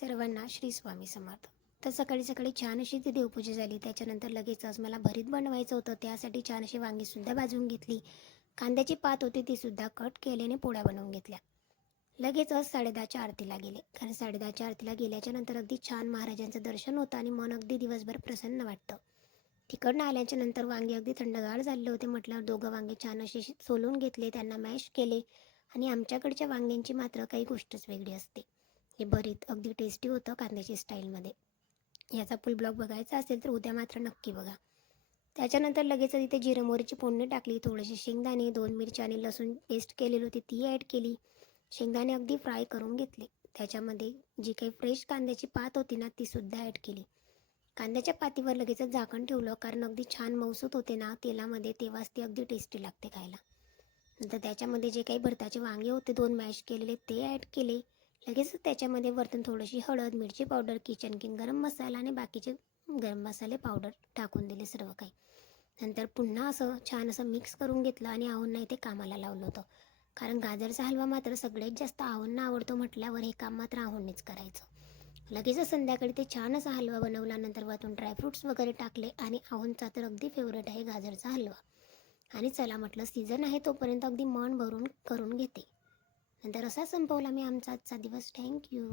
सर्वांना श्री स्वामी समर्थ. तर सकाळी सकाळी छान अशी ती देवपूजा झाली. त्याच्यानंतर लगेचच मला भरीत बनवायचं होतं. त्यासाठी छान अशी वांगीसुद्धा भाजून घेतली. कांद्याची पात होती तीसुद्धा कट केल्याने पोळ्या बनवून घेतल्या. लगेचच 10:30च्या आरतीला गेले. कारण 10:30च्या आरतीला गेल्याच्या नंतर अगदी छान महाराजांचं दर्शन होतं आणि मन अगदी दिवसभर प्रसन्न वाटतं. तिकडनं आल्याच्या नंतर वांगे अगदी थंडगार झाले होते. म्हटल्यावर दोघं वांगे छान असे सोलून घेतले, त्यांना मॅश केले आणि आमच्याकडच्या वांग्यांची मात्र काही गोष्टच वेगळी असते. हे भरीत अगदी टेस्टी होतं कांद्याची स्टाईलमध्ये. याचा फुल ब्लॉग बघायचा असेल तर उद्या मात्र नक्की बघा. त्याच्यानंतर लगेच इथे जिरं मोहरीची फोडणी टाकली. थोडेसे शेंगदाणे, 2 मिरच्या आणि लसूण पेस्ट केलेली होती ती ॲड केली. शेंगदाणे अगदी फ्राय करून घेतले. त्याच्यामध्ये जी काही फ्रेश कांद्याची पात होती ना तीसुद्धा ॲड केली. कांद्याच्या पातीवर लगेचच झाकण ठेवलं, कारण अगदी छान मऊसूत होते ना तेलामध्ये, तेव्हाच ती अगदी टेस्टी लागते खायला. नंतर त्याच्यामध्ये जे काही भरताचे वांगे होते 2 मॅश केलेले ते ॲड केले. लगेच त्याच्यामध्ये वरतून थोडीशी हळद, मिरची पावडर, किचन किंग गरम मसाला आणि बाकीचे गरम मसाले पावडर टाकून दिले सर्व काही. नंतर पुन्हा असं छान असं मिक्स करून घेतलं आणि आहोंना इथे कामाला लावलं होतं. कारण गाजरचा हलवा मात्र सगळ्यात जास्त आहोंना आवडतो म्हटल्यावर हे काम मात्र आहोंनीच करायचं. लगेचच संध्याकाळी ते छान असा हलवा बनवला. नंतर वरतून ड्रायफ्रूट्स वगैरे टाकले आणि आहोंचा तर अगदी फेवरेट आहे गाजरचा हलवा. आणि चला म्हटलं सीझन आहे तोपर्यंत अगदी मन भरून करून घेते. नंतर असा संपवला मी आमचा आजचा दिवस. थँक्यू.